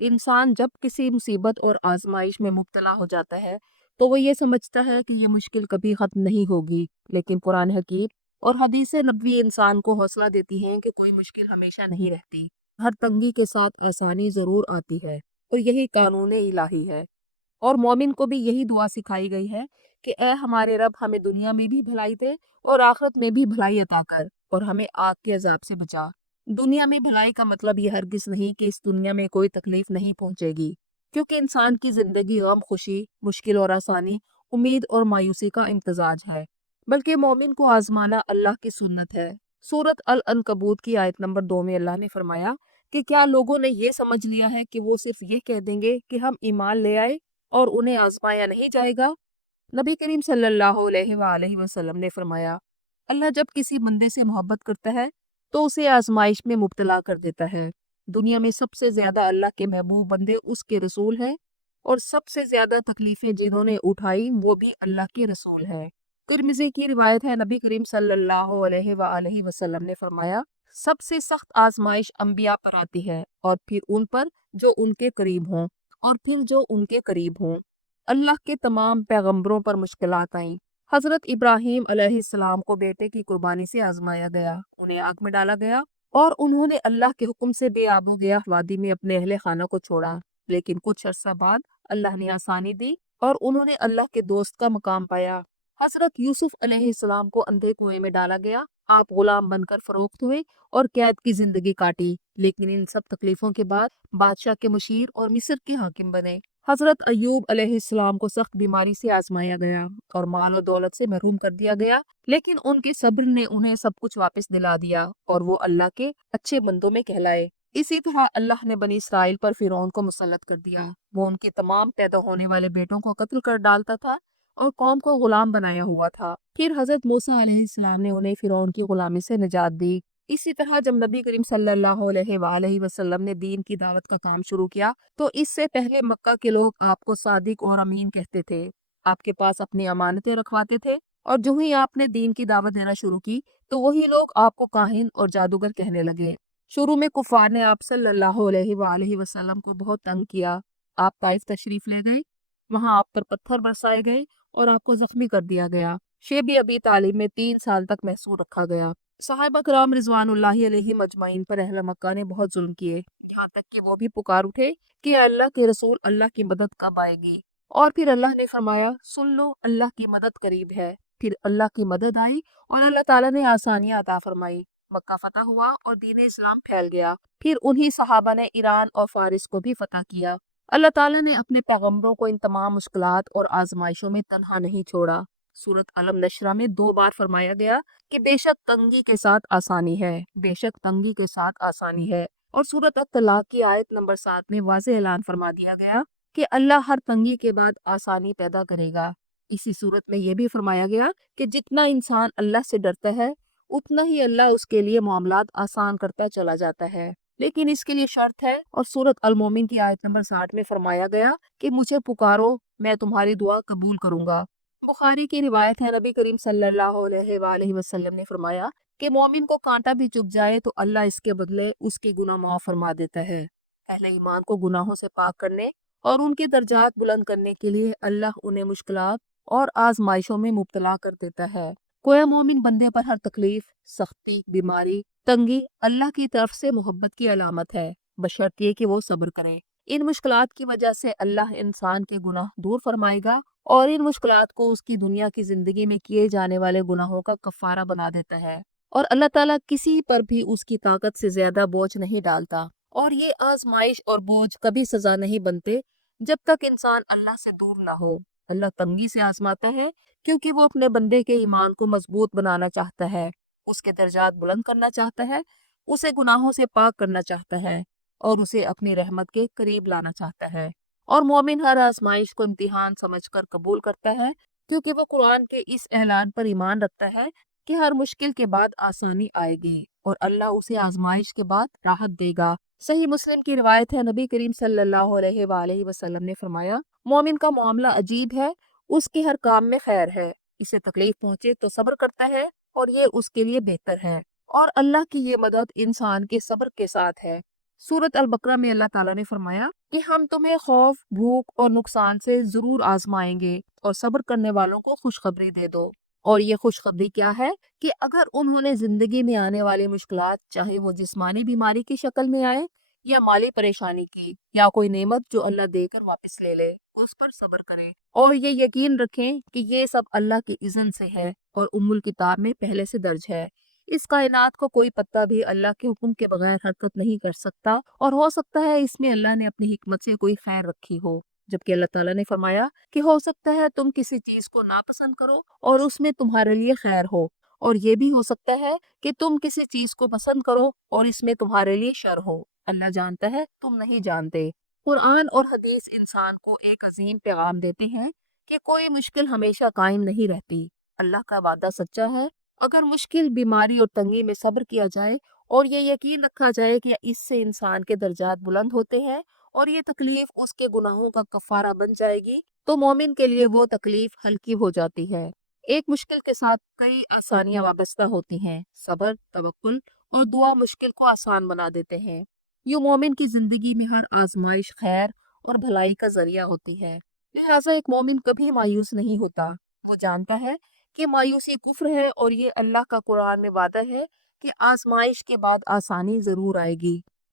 इंसान जब किसी मुसीबत और आजमाइश में मुब्तला हो जाता है तो वो ये समझता है कि ये मुश्किल कभी खत्म नहीं होगी, लेकिन कुरान हकीम और हदीस नबवी इंसान को हौसला देती हैं कि कोई मुश्किल हमेशा नहीं रहती। हर तंगी के साथ आसानी जरूर आती है, और यही कानून इलाही है। और मोमिन को भी यही दुआ सिखाई गई है कि ए हमारे रब, हमें दुनिया में भी भलाई दे और आखिरत में भी भलाई अता कर, और हमें आग के अजाब से बचा। दुनिया में भलाई का मतलब ये हरगिज नहीं कि इस दुनिया में कोई तकलीफ नहीं पहुंचेगी, क्योंकि इंसान की जिंदगी गम खुशी, मुश्किल और आसानी, उम्मीद और मायूसी का इम्तजाज है। बल्कि मोमिन को आजमाना अल्लाह की सुन्नत है। सूरत अल अनकबूत की आयत नंबर 2 में अल्लाह ने फरमाया कि क्या लोगों ने ये समझ लिया है कि वो सिर्फ ये कह देंगे कि हम ईमान ले आए और उन्हें आजमाया नहीं जाएगा। नबी करीम सल्लल्लाहु अलैहि वसल्लम ने फरमाया, अल्लाह जब किसी बंदे से मोहब्बत करता है तो उसे आजमाइश में मुब्तला कर देता है। दुनिया में सबसे ज्यादा अल्लाह के महबूब बंदे उसके रसूल हैं, और सबसे ज्यादा तकलीफें जिन्होंने उठाई वो भी अल्लाह के रसूल हैं। तिरमिज़ी की रिवायत है, नबी करीम सल्लल्लाहु अलैहि वसल्लम ने फरमाया, सबसे सख्त आजमाइश अंबिया पर आती है, और फिर उन पर जो उनके करीब हों, और फिर जो उनके करीब हों। अल्लाह के तमाम पैगंबरों पर मुश्किलात आईं। हजरत इब्राहीम अलैहिस्सलाम को बेटे की कुर्बानी से आजमाया गया, उन्हें आग में डाला गया, और उन्होंने अल्लाह के हुक्म से बेआबो गया वादी में अपने अहले खाना को छोड़ा। लेकिन कुछ अरसा बाद अल्लाह ने आसानी दी और उन्होंने अल्लाह के दोस्त का मकाम पाया। हजरत यूसुफ अलैहिस्सलाम को अंधे कुएं में डाला गया, आप गुलाम बनकर फरोख्त हुए और कैद की जिंदगी काटी, लेकिन इन सब तकलीफों के बाद बादशाह के मुशीर और मिस्र के हाकिम बने। हजरत अय्यूब अलैहिस्सलाम को सख्त बीमारी से आजमाया गया और माल और दौलत से महरूम कर दिया गया, लेकिन उनके सब्र ने उन्हें सब कुछ वापस दिला दिया और वो अल्लाह के अच्छे बंदों में कहलाए। इसी तरह अल्लाह ने बनी इसराइल पर फिरौन को मुसल्लत कर दिया। वो उनके तमाम पैदा होने वाले बेटों को कत्ल कर डालता था और कौम को गुलाम बनाया हुआ था। फिर हजरत मूसा अलैहिस्सलाम ने उन्हें फिरौन की गुलामी से निजात दी। इसी तरह जब नबी करीम सल्लल्लाहु अलैहि वसल्लम ने दीन की दावत का काम शुरू किया तो इससे पहले मक्का के लोग आपको सादिक और अमीन कहते थे, आपके पास अपनी अमानतें रखवाते थे, और जो ही आपने दीन की दावत देना शुरू की तो वही लोग आपको काहिन और जादूगर कहने लगे। शुरू में कुफार ने आप सल्लल्लाहु अलैहि वसल्लम को बहुत तंग किया। आप ताइफ तशरीफ ले गए, वहां आप पर पत्थर बरसाए गए और आपको जख्मी कर दिया गया। शेब अबी तालिब में 3 साल तक महसूर रखा गया। साहिबा कराम रिजवानुल्लाहि अलैहिम अजमाइन पर अहले मक्का ने बहुत जुल्म किए, यहाँ तक कि वो भी पुकार उठे कि अल्लाह के रसूल, अल्लाह की मदद कब आएगी। और फिर अल्लाह ने फरमाया, सुन लो, अल्लाह की मदद करीब है। फिर अल्लाह की मदद आई और अल्लाह ताला ने आसानियां अता फरमाई। मक्का फतह हुआ और दीन इस्लाम फैल गया। फिर उन्हीं सहाबा ने ईरान और फारिस को भी फतह किया। अल्लाह ताला ने अपने पैगंबरों को इन तमाम मुश्किलात और आजमाइशों में तन्हा नहीं छोड़ा। सूरत अलम नशरा में 2 बार फरमाया गया कि बेशक तंगी के साथ आसानी है, बेशक तंगी के साथ आसानी है। और सूरत अत-तलाक की आयत नंबर 7 में वाज़ेह ऐलान फरमा दिया गया कि अल्लाह हर तंगी के बाद आसानी पैदा करेगा। इसी सूरत में यह भी फरमाया गया कि जितना इंसान अल्लाह से डरता है उतना ही अल्लाह उसके लिए मामलात आसान करता चला जाता है, लेकिन इसके लिए शर्त है। और सूरत अल मोमिन की आयत नंबर 60 में फरमाया गया कि मुझे पुकारो, मैं तुम्हारी दुआ कबूल करूंगा। बुखारी की रिवायत है, नबी करीम सल्लल्लाहु अलैहि वसल्लम ने फरमाया कि मोमिन को कांटा भी चुभ जाए तो अल्लाह इसके बदले उसके गुनाह माफ फरमा देता है। अहले ईमान को गुनाहों से पाक करने और उनके दर्जात बुलंद करने के लिए अल्लाह उन्हें मुश्किलात और आजमाइशों में मुब्तला कर देता है। कोई मोमिन बंदे पर हर तकलीफ, सख्ती, बीमारी, तंगी अल्लाह की तरफ से मोहब्बत की अलामत है, बशर्ते कि वो सब्र करे। इन मुश्किलात की वजह से अल्लाह इंसान के गुनाह दूर फरमाएगा और इन मुश्किलात को उसकी दुनिया की जिंदगी में किए जाने वाले गुनाहों का कफारा बना देता है। और अल्लाह ताला किसी पर भी उसकी ताकत से ज्यादा बोझ नहीं डालता। और ये आजमाइश और बोझ कभी सजा नहीं बनते जब तक इंसान अल्लाह से दूर ना हो। अल्लाह तंगी से आजमाता है क्योंकि वो अपने बंदे के ईमान को मजबूत बनाना चाहता है, उसके दर्जात बुलंद करना चाहता है, उसे गुनाहों से पाक करना चाहता है और उसे अपनी रहमत के करीब लाना चाहता है। और मोमिन हर आजमाइश को इम्तिहान समझकर कबूल करता है, क्योंकि वो कुरान के इस ऐलान पर ईमान रखता है कि हर मुश्किल के बाद आसानी आएगी और अल्लाह उसे आजमाइश के बाद राहत देगा। सही मुस्लिम की रिवायत है, नबी करीम सल्लल्लाहु अलैहि वसल्लम ने फरमाया, मोमिन का मामला अजीब है, उसके हर काम में खैर है, इसे तकलीफ पहुंचे तो सब्र करता है और ये उसके लिए बेहतर है। और अल्लाह की ये मदद इंसान के सब्र के साथ है। सूरत अल बकरा में अल्लाह ताला ने फरमाया कि हम तुम्हें खौफ, भूख और नुकसान से जरूर आजमाएंगे और सब्र करने वालों को खुशखबरी दे दो। और ये खुशखबरी क्या है कि अगर उन्होंने जिंदगी में आने वाली मुश्किलात, चाहे वो जिस्मानी बीमारी की शक्ल में आए या माली परेशानी की या कोई नेमत जो अल्लाह देकर वापस ले ले, उस पर सब्र करें और ये यकीन रखें कि ये सब अल्लाह की इज़्न से है और उम्मुल किताब में पहले से दर्ज है। इस कायनात को कोई पत्ता भी अल्लाह के हुक्म के बगैर हरकत नहीं कर सकता और हो सकता है इसमें अल्लाह ने अपनी हिकमत से कोई खैर रखी हो। जबकि अल्लाह ताला ने फरमाया कि हो सकता है तुम किसी चीज को नापसंद करो और उसमें तुम्हारे लिए खैर हो, और ये भी हो सकता है कि तुम किसी चीज को पसंद करो और इसमें तुम्हारे लिए शर हो। अल्लाह जानता है, तुम नहीं जानते। कुरान और हदीस इंसान को एक अजीम पैगाम देते हैं कि कोई मुश्किल हमेशा कायम नहीं रहती। अल्लाह का वादा सच्चा है। अगर मुश्किल, बीमारी और तंगी में सब्र किया जाए और ये यकीन रखा जाए कि इससे इंसान के दर्जात बुलंद होते हैं और ये तकलीफ उसके गुनाहों का कफारा बन जाएगी, तो मोमिन के लिए वो तकलीफ हल्की हो जाती है। एक मुश्किल के साथ कई आसानियां वाबस्ता होती हैं। सब्र, तवक्कुल और दुआ मुश्किल को आसान बना देते हैं। यूं मोमिन की जिंदगी में हर आजमाइश खैर और भलाई का जरिया होती है। लिहाजा एक मोमिन कभी मायूस नहीं होता। वो जानता है कि मायूसी कुफ्र है और ये अल्लाह का कुरान में वादा है कि आजमाइश के बाद आसानी जरूर आएगी।